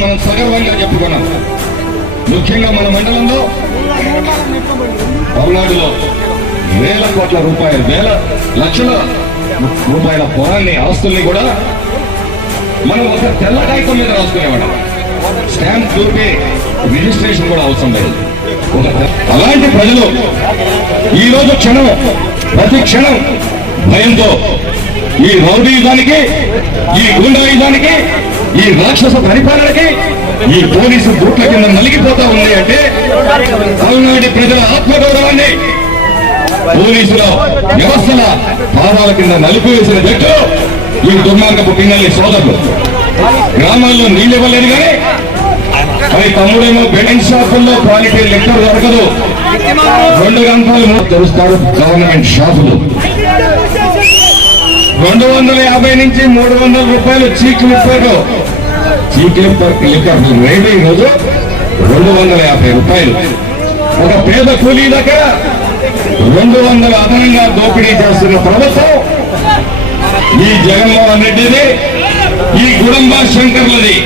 మనం సగర్వంగా చెప్పుకున్నాం. ముఖ్యంగా మన మండలంలో పల్నాడులో వేల కోట్ల రూపాయలు, వేల లక్షల రూపాయల పొలాన్ని, ఆస్తుల్ని కూడా మనం ఒక తెల్ల కాగితం మీద రాసుకునేవాళ్ళం. స్టాంప్ చూపి రిజిస్ట్రేషన్ కూడా అవసరం లేదు. అలాంటి ప్రజలు ఈరోజు ప్రతి క్షణం భయంతో ఈ రౌడీయుధానికి, ఈ గుండాయుధానికి, ఈ రాక్షస పరిపాలనకి, ఈ పోలీసు బూట్ల కింద నలిగిపోతా ఉంది. అంటే పల్నాడు ప్రజల ఆత్మగౌరవాన్ని పోలీసుల వ్యవస్థల పాదాల కింద నలిపివేసిన వ్యక్తులు ఈ దుర్మార్గపు పిన్నల్ని సోదరులు. గ్రామాల్లో నీళ్ళు ఇవ్వలేదు కానీ మరి తమ్ముడేమో బెల్డింగ్ షాపుల్లో క్వాలిటీ లెక్కలు దొరకదు, 2 గంటలు తెరుస్తారు గవర్నమెంట్ షాపులు. 250 నుంచి 300 రూపాయలు చీక్ లిక్కర్ రేటు ఈరోజు 250 రూపాయలు. ఒక పేద కూలీ దగ్గర 200 అదనంగా దోపిడీ చేస్తున్న ప్రభుత్వం ఈ జగన్మోహన్ రెడ్డిది, ఈ గుడంబ శంకర్లది.